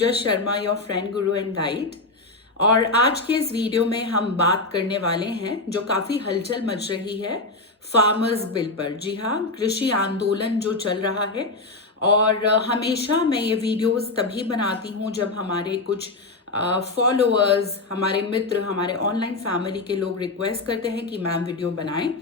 Puja Sharma, your friend, Guru and guide. और आज के इस वीडियो में हम बात करने वाले हैं जो काफी हलचल मच रही है, फार्मर्स बिल पर। जी हाँ, कृषि आंदोलन जो चल रहा है। और हमेशा मैं ये वीडियोस तभी बनाती हूँ जब हमारे कुछ फॉलोअर्स, हमारे मित्र, हमारे ऑनलाइन फैमिली के लोग रिक्वेस्ट करते हैं कि मैम वीडियो बनाएं।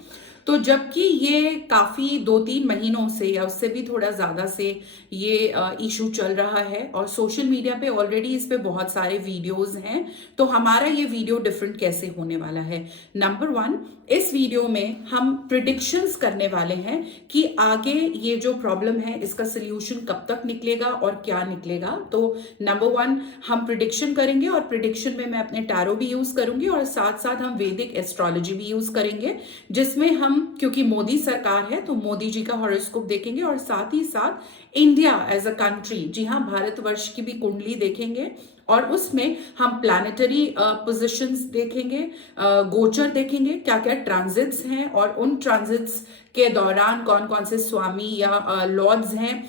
तो जबकि ये काफ़ी 2-3 महीनों से या उससे भी थोड़ा ज़्यादा से ये इशू चल रहा है और सोशल मीडिया पे ऑलरेडी इस पे बहुत सारे वीडियोस हैं, तो हमारा ये वीडियो डिफरेंट कैसे होने वाला है। नंबर 1, इस वीडियो में हम प्रिडिक्शंस करने वाले हैं कि आगे ये जो प्रॉब्लम है इसका सोल्यूशन कब तक निकलेगा और क्या निकलेगा। तो नंबर 1 हम प्रिडिक्शन करेंगे और प्रिडिक्शन में मैं अपने टैरो भी यूज करूंगी और साथ साथ हम वैदिक एस्ट्रोलॉजी भी यूज करेंगे, जिसमें हम, क्योंकि मोदी सरकार है तो मोदी जी का हॉरोस्कोप देखेंगे और साथ ही साथ इंडिया एज अ कंट्री, जी हाँ, भारतवर्ष की भी कुंडली देखेंगे और उसमें हम प्लैनेटरी पोजीशंस देखेंगे, गोचर देखेंगे, क्या क्या ट्रांजिट्स हैं और उन ट्रांजिट्स के दौरान कौन कौन से स्वामी या लॉर्ड्स हैं,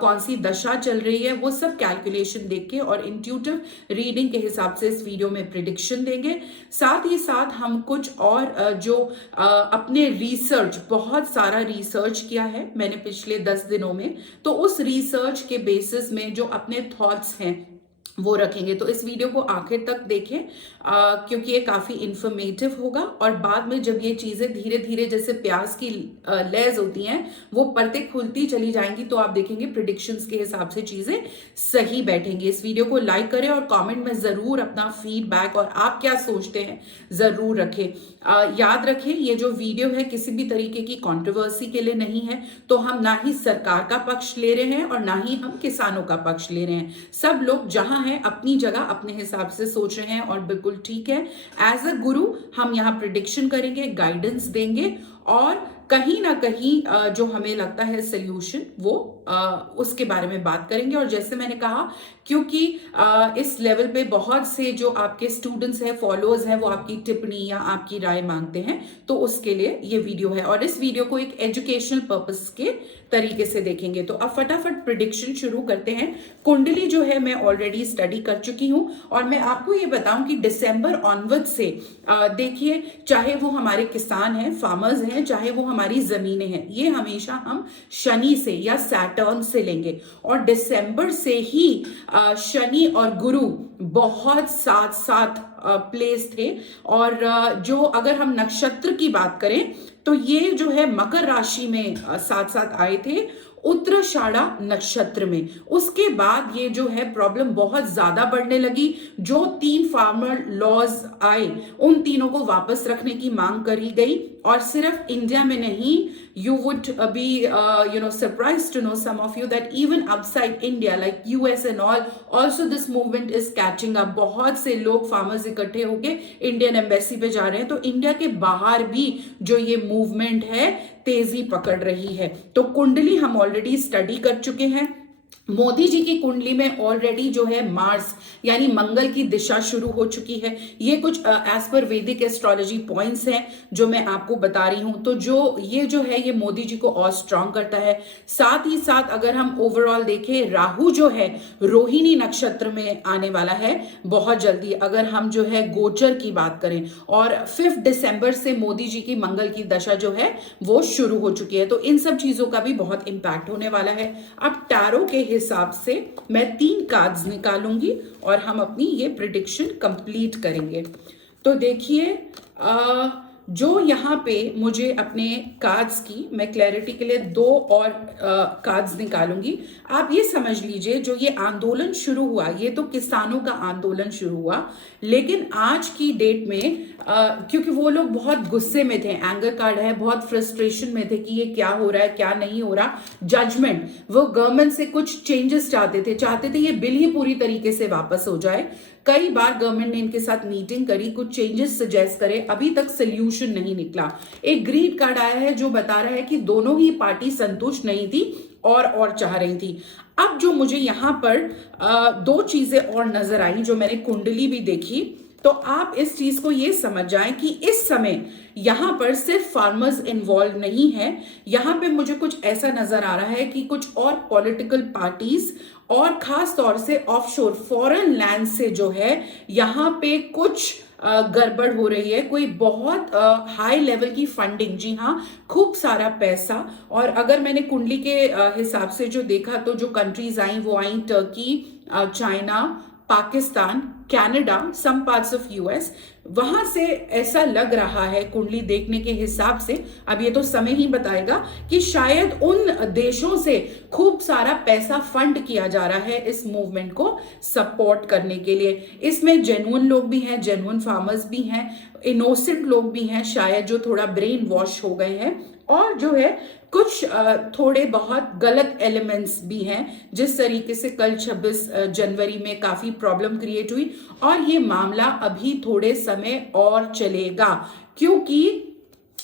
कौन सी दशा चल रही है, वो सब कैलकुलेशन देख के और इंट्यूटिव रीडिंग के हिसाब से इस वीडियो में प्रिडिक्शन देंगे। साथ ही साथ हम कुछ और जो अपने रिसर्च, बहुत सारा रिसर्च किया है मैंने पिछले 10 दिनों में, तो उस रिसर्च के बेसिस में जो अपने थॉट्स हैं वो रखेंगे। तो इस वीडियो को आखिर तक देखें क्योंकि ये काफी इंफॉर्मेटिव होगा और बाद में जब ये चीजें धीरे धीरे जैसे प्याज की लेयर्स होती हैं वो परतें खुलती चली जाएंगी तो आप देखेंगे प्रिडिक्शंस के हिसाब से चीजें सही बैठेंगी। इस वीडियो को लाइक करें और कमेंट में जरूर अपना फीडबैक और आप क्या सोचते हैं जरूर रखें। याद रखें, ये जो वीडियो है किसी भी तरीके की कंट्रोवर्सी के लिए नहीं है, तो हम ना ही सरकार का पक्ष ले रहे हैं और ना ही हम किसानों का पक्ष ले रहे हैं। सब लोग जहां हैं अपनी जगह अपने हिसाब से सोच रहे हैं और बिल्कुल ठीक है। एज अ गुरु हम यहाँ प्रिडिक्शन करेंगे, गाइडेंस देंगे और कहीं ना कहीं जो हमें लगता है सोल्यूशन वो उसके बारे में बात करेंगे। और जैसे मैंने कहा, क्योंकि इस लेवल पे बहुत से जो आपके स्टूडेंट्स हैं, फॉलोअर्स हैं, वो आपकी टिप्पणी या आपकी राय मांगते हैं, तो उसके लिए ये वीडियो है और इस वीडियो को एक एजुकेशनल पर्पस के तरीके से देखेंगे। तो अब फटाफट प्रिडिक्शन शुरू करते हैं। कुंडली जो है मैं ऑलरेडी स्टडी कर चुकी हूं और मैं आपको ये बताऊं कि दिसंबर ऑनवर्ड से देखिए, चाहे वो हमारे किसान हैं, फार्मर्स हैं, चाहे वो हमारी जमीनें हैं, ये हमेशा हम शनि से या सैटर्न से लेंगे। और दिसंबर से ही शनि और गुरु बहुत साथ साथ प्लेस थे और जो अगर हम नक्षत्र की बात करें तो ये जो है मकर राशि में साथ साथ आए थे, उत्तराषाढ़ा नक्षत्र में। उसके बाद ये जो है प्रॉब्लम बहुत ज्यादा बढ़ने लगी। जो 3 फार्मर लॉज आए उन तीनों को वापस रखने की मांग करी गई और सिर्फ इंडिया में नहीं, you would be surprised to know, some of you, that even outside India like US and all, also this movement is catching up। बहुत से लोग फार्मर्स इकट्ठे होके इंडियन एम्बेसी पे जा रहे हैं, तो इंडिया के बाहर भी जो ये मूवमेंट है तेजी पकड़ रही है। तो कुंडली हम ऑलरेडी स्टडी कर चुके हैं। मोदी जी की कुंडली में ऑलरेडी जो है मार्स यानी मंगल की दिशा शुरू हो चुकी है। ये कुछ एज पर वैदिक एस्ट्रोलॉजी पॉइंट्स हैं जो मैं आपको बता रही हूं। तो जो है ये मोदी जी को और स्ट्रांग करता है। साथ ही साथ अगर हम ओवरऑल देखें, राहु जो है रोहिणी नक्षत्र में आने वाला है बहुत जल्दी, अगर हम जो है गोचर की बात करें। और 5 दिसंबर से मोदी जी की मंगल की दशा जो है वो शुरू हो चुकी है, तो इन सब चीजों का भी बहुत इंपैक्ट होने वाला है। अब टैरो के हिसाब से मैं 3 कार्ड्स निकालूंगी और हम अपनी ये प्रिडिक्शन कंप्लीट करेंगे। तो देखिए, जो यहाँ पे मुझे अपने कार्ड्स की, मैं क्लैरिटी के लिए 2 और कार्ड्स निकालूंगी। आप ये समझ लीजिए, जो ये आंदोलन शुरू हुआ, ये तो किसानों का आंदोलन शुरू हुआ, लेकिन आज की डेट में क्योंकि वो लोग बहुत गुस्से में थे, एंगर कार्ड है, बहुत फ्रस्ट्रेशन में थे कि ये क्या हो रहा है, क्या नहीं हो रहा, जजमेंट, वो गवर्नमेंट से कुछ चेंजेस चाहते थे ये बिल ही पूरी तरीके से वापस हो जाए। कई बार गवर्नमेंट ने इनके साथ मीटिंग करी, कुछ चेंजेस सजेस्ट करे, अभी तक सोल्यूशन नहीं निकला। एक ग्रीड कार्ड आया है जो बता रहा है कि दोनों ही पार्टी संतुष्ट नहीं थी और चाह रही थी। अब जो मुझे यहाँ पर 2 चीजें और नजर आई, जो मैंने कुंडली भी देखी, तो आप इस चीज को ये समझ जाएं कि इस समय यहां पर सिर्फ फार्मर्स इन्वॉल्व नहीं है, यहां पे मुझे कुछ ऐसा नजर आ रहा है कि कुछ और पॉलिटिकल पार्टीज और खास तौर से ऑफशोर फॉरेन लैंड से जो है यहाँ पे कुछ गड़बड़ हो रही है, कोई बहुत हाई लेवल की फंडिंग, जी हाँ, खूब सारा पैसा। और अगर मैंने कुंडली के हिसाब से जो देखा तो जो कंट्रीज आई वो आई Turkey, China, Pakistan, Canada, some parts of US. वहां से ऐसा लग रहा है कुंडली देखने के हिसाब से, अब ये तो समय ही बताएगा, कि शायद उन देशों से खूब सारा पैसा फंड किया जा रहा है इस मूवमेंट को सपोर्ट करने के लिए। इसमें जेन्युइन लोग भी हैं, जेन्युइन फार्मर्स भी हैं, इनोसेंट लोग भी हैं शायद जो थोड़ा ब्रेन वॉश हो गए हैं, और जो है कुछ थोड़े बहुत गलत एलिमेंट्स भी हैं। जिस तरीके से कल 26 जनवरी में काफी प्रॉब्लम क्रिएट हुई, और ये मामला अभी थोड़े समय और चलेगा, क्योंकि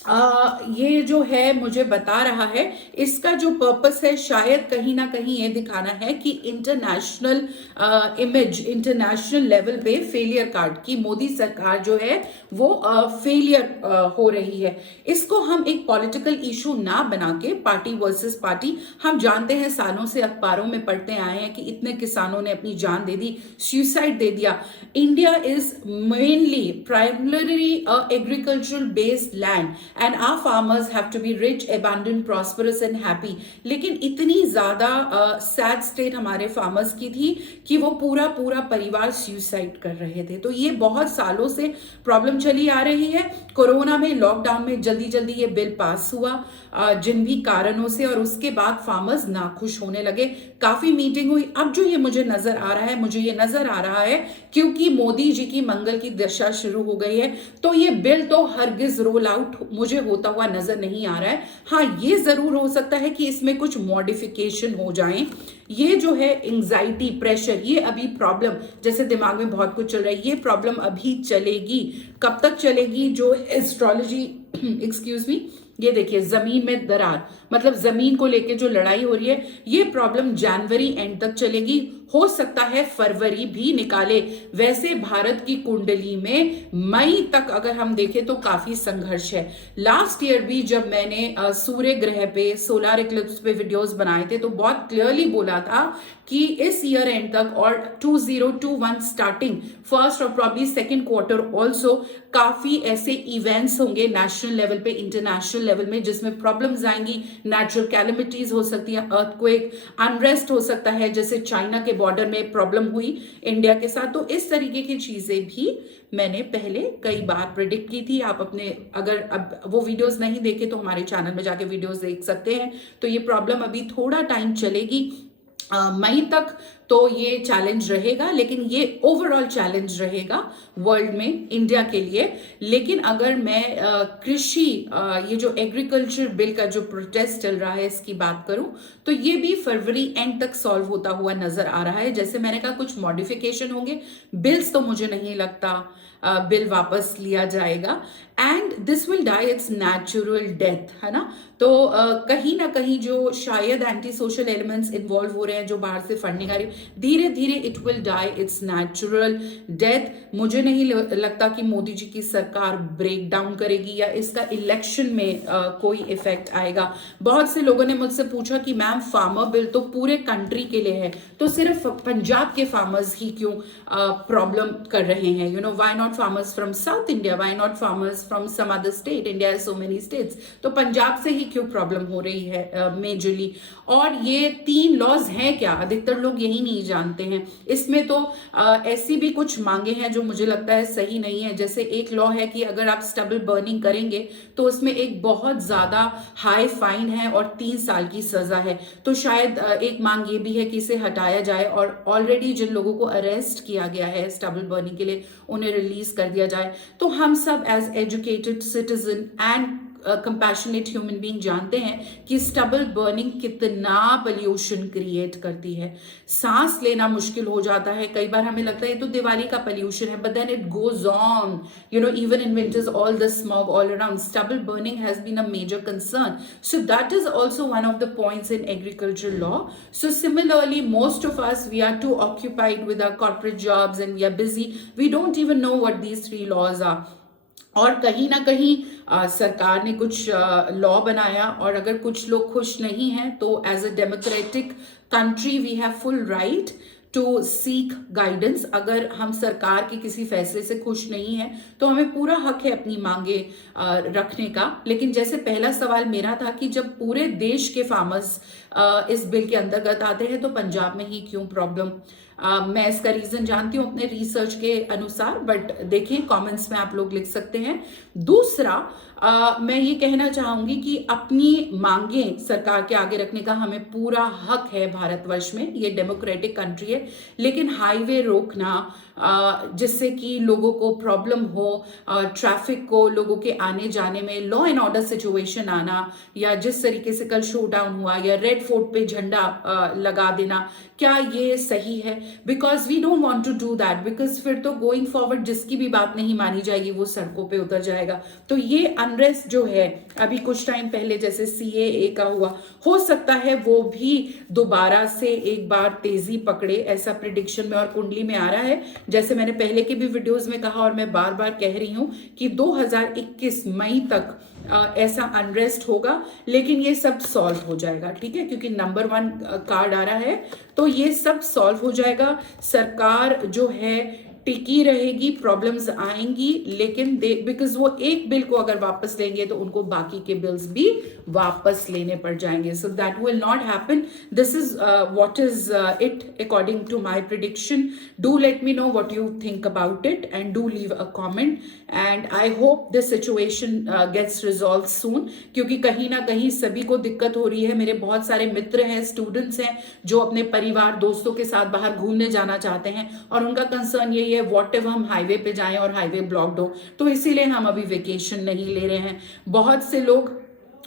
ये जो है मुझे बता रहा है, इसका जो पर्पस है शायद कहीं ना कहीं ये दिखाना है कि इंटरनेशनल इमेज, इंटरनेशनल लेवल पे फेलियर कार्ड की मोदी सरकार जो है वो फेलियर हो रही है। इसको हम एक पॉलिटिकल इशू ना बना के, पार्टी वर्सेस पार्टी, हम जानते हैं सालों से अखबारों में पढ़ते आए हैं कि इतने किसानों ने अपनी जान दे दी, सुसाइड दे दिया। India is mainly primary agricultural based land and our farmers have to be rich, abundant, prosperous and happy। लेकिन इतनी ज्यादा सैड स्टेट हमारे फार्मर्स की थी कि वो पूरा पूरा परिवार सुसाइड कर रहे थे। तो ये बहुत सालों से प्रॉब्लम चली आ रही है। कोरोना में, लॉकडाउन में जल्दी जल्दी ये बिल पास हुआ जिन भी कारणों से, और उसके बाद फार्मर्स नाखुश होने लगे, काफी मीटिंग हुई। अब जो ये मुझे नजर आ रहा है, मुझे ये नजर आ रहा है क्योंकि मोदी जी की मंगल की दशा शुरू हो गई है, तो ये बिल तो हरगिज रोल आउट मुझे होता हुआ नजर नहीं आ रहा है। हाँ, ये जरूर हो सकता है कि इसमें कुछ मॉडिफिकेशन हो जाएं। ये जो है एंजाइटी, प्रेशर, ये अभी प्रॉब्लम, जैसे दिमाग में बहुत कुछ चल रहा है, ये प्रॉब्लम अभी चलेगी। कब तक चलेगी? जो एस्ट्रोलॉजी एक्सक्यूज मी, ये देखिए जमीन में दरार, मतलब जमीन को लेके जो लड़ाई हो रही है, ये प्रॉब्लम जनवरी एंड तक चलेगी, हो सकता है फरवरी भी निकाले। वैसे भारत की कुंडली में मई तक अगर हम देखें तो काफी संघर्ष है। लास्ट ईयर भी जब मैंने सूर्य ग्रह पे, सोलर इक्लिप्स पे वीडियोस बनाए थे तो बहुत क्लियरली बोला था कि इस ईयर एंड तक और 2021 स्टार्टिंग फर्स्ट और प्रॉब्ली सेकेंड क्वार्टर ऑल्सो काफी ऐसे इवेंट्स होंगे नेशनल लेवल पे, इंटरनेशनल लेवल में, जिसमें प्रॉब्लम्स आएंगी, नेचुरल कैलेमिटीज हो सकती है, अर्थक्वेक, अनरेस्ट हो सकता है, जैसे चाइना के बॉर्डर में प्रॉब्लम हुई इंडिया के साथ। तो इस तरीके की चीजें भी मैंने पहले कई बार प्रिडिक्ट की थी। आप अपने, अगर अब वो वीडियोस नहीं देखे तो हमारे चैनल में जाके वीडियोस देख सकते हैं। तो ये प्रॉब्लम अभी थोड़ा टाइम चलेगी, मई तक तो ये चैलेंज रहेगा, लेकिन ये ओवरऑल चैलेंज रहेगा वर्ल्ड में, इंडिया के लिए। लेकिन अगर मैं कृषि, ये जो एग्रीकल्चर बिल का जो प्रोटेस्ट चल रहा है इसकी बात करूं, तो ये भी फरवरी एंड तक सॉल्व होता हुआ नजर आ रहा है। जैसे मैंने कहा कुछ मॉडिफिकेशन होंगे, बिल्स तो मुझे नहीं लगता बिल वापस लिया जाएगा, and this will die its natural death, है ना। तो कहीं ना कहीं जो शायद एंटी सोशल एलिमेंट्स इन्वॉल्व हो रहे हैं, जो बाहर से फंडिंग आ रही है, धीरे धीरे it will die its natural death. मुझे नहीं लगता कि मोदी जी की सरकार ब्रेक डाउन करेगी या इसका इलेक्शन में कोई इफेक्ट आएगा। बहुत से लोगों ने मुझसे पूछा कि मैम फार्मर बिल तो पूरे कंट्री के लिए है, तो सिर्फ पंजाब के फार्मर्स ही क्यों प्रॉब्लम कर रहे हैं? You know, why not farmers from south India, why not farmers from some other state? India has so many states, तो पंजाब से ही क्यों प्रॉब्लम हो रही है मेजरली? और ये 3 लॉज हैं क्या? अधिकतर लोग यही नहीं जानते हैं। इसमें तो ऐसी भी कुछ मांगे हैं जो मुझे लगता है सही नहीं है। जैसे एक लॉ है कि अगर आप स्टबल बर्निंग करेंगे तो उसमें एक बहुत ज्यादा हाई फाइन है और 3 साल की सजा है। तो शायद एक मांग ये भी है कि इसे हटाया जाए, और ऑलरेडी जिन लोगों को अरेस्ट किया गया है स्टबल बर्निंग के लिए उन्हें रिलीज कर दिया जाए। तो हम सब as educated citizen and compassionate human being जानते हैं कि स्टबल बर्निंग कितना पोल्यूशन क्रिएट करती है। सांस लेना मुश्किल हो जाता है, कई बार हमें लगता है ये तो दिवाली का पोल्यूशन है, but then it goes on, you know, even in winters all the smog all around. Stubble burning has been a major concern, so that is also one of the points in agriculture law. So similarly, most of us, we are too occupied with our corporate jobs and we are busy. We don't even know what these 3 laws are. और कहीं ना कहीं सरकार ने कुछ law बनाया, और अगर कुछ लोग खुश नहीं हैं तो as a democratic country we have full right to seek guidance. अगर हम सरकार के किसी फैसले से खुश नहीं हैं तो हमें पूरा हक है अपनी मांगे रखने का। लेकिन जैसे पहला सवाल मेरा था कि जब पूरे देश के फार्मर्स इस बिल के अंतर्गत आते हैं तो पंजाब में ही क्यों प्रॉब्लम? मैं इसका रीजन जानती हूँ अपने रिसर्च के अनुसार, बट देखें कमेंट्स में आप लोग लिख सकते हैं। दूसरा, मैं ये कहना चाहूंगी कि अपनी मांगे सरकार के आगे रखने का हमें पूरा हक है भारतवर्ष में, ये डेमोक्रेटिक कंट्री है। लेकिन हाईवे रोकना जिससे कि लोगों को प्रॉब्लम हो, ट्रैफिक को, लोगों के आने जाने में लॉ एंड ऑर्डर सिचुएशन आना, या जिस तरीके से कल शोडाउन हुआ या रेड फोर्ट पे झंडा लगा देना, क्या ये सही है? Because we don't want to do that, because फिर तो गोइंग फॉरवर्ड जिसकी भी बात नहीं मानी जाएगी वो सड़कों पे उतर जाएगा। तो ये अनरेस्ट जो है अभी कुछ टाइम पहले जैसे CAA का हुआ, हो सकता है वो भी दोबारा से एक बार तेजी पकड़े, ऐसा प्रिडिक्शन में और कुंडली में आ रहा है। जैसे मैंने पहले के भी वीडियोस में कहा और मैं बार बार कह रही हूं कि 2021 मई तक ऐसा अनरेस्ट होगा, लेकिन ये सब सॉल्व हो जाएगा, ठीक है, क्योंकि नंबर 1 कार्ड आ रहा है तो ये सब सॉल्व हो जाएगा। सरकार जो है टिकी रहेगी, प्रॉब्लम्स आएंगी, लेकिन बिकॉज वो एक बिल को अगर वापस लेंगे तो उनको बाकी के बिल्स भी वापस लेने पड़ जाएंगे। So that will not happen. This is what is it according to my prediction. Do let me know what you think about it and do leave a comment, and I hope this situation gets resolve soon, क्योंकि कहीं ना कहीं सभी को दिक्कत हो रही है। मेरे बहुत सारे मित्र हैं, स्टूडेंट्स हैं जो अपने परिवार दोस्तों के साथ बाहर घूमने जाना चाहते हैं, और उनका कंसर्न यही है व्हाट इफ हम हाईवे पे जाएं और हाईवे ब्लॉक्ड हो, तो इसीलिए हम अभी वेकेशन नहीं ले रहे हैं। बहुत से लोग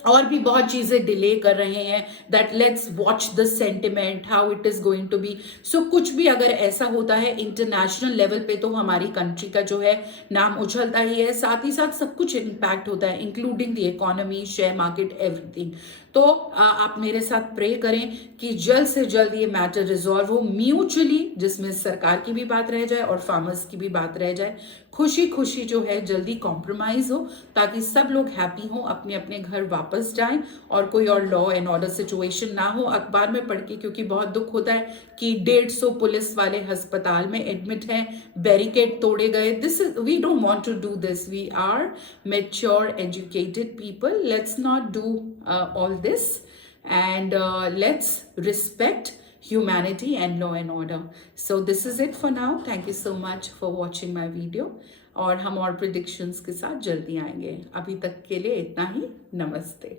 और भी बहुत चीजें डिले कर रहे हैं, that let's watch the sentiment how it is going to be. So कुछ भी अगर ऐसा होता है इंटरनेशनल लेवल पे तो हमारी कंट्री का जो है नाम उछलता ही है, साथ ही साथ सब कुछ इम्पैक्ट होता है, including the economy, share market, everything. तो आप मेरे साथ प्रे करें कि जल्द से जल्द ये मैटर रिजॉल्व हो म्यूचुअली, जिसमें सरकार की भी बात रह जाए और फार्मर्स की भी बात रह जाए, खुशी खुशी जो है जल्दी कॉम्प्रोमाइज हो, ताकि सब लोग हैप्पी हों, अपने अपने घर वापस जाएं और कोई और लॉ एंड ऑर्डर सिचुएशन ना हो। अखबार में पढ़ के क्योंकि बहुत दुख होता है कि 150 पुलिस वाले अस्पताल में एडमिट हैं, बैरिकेड तोड़े गए। This is, we don't want to do this. We are mature educated people, let's not do all this, and let's respect humanity and law and order. So this is it for now. Thank you so much for watching my video, और हम और predictions के साथ जल्दी आएंगे। अभी तक के लिए इतना ही। नमस्ते।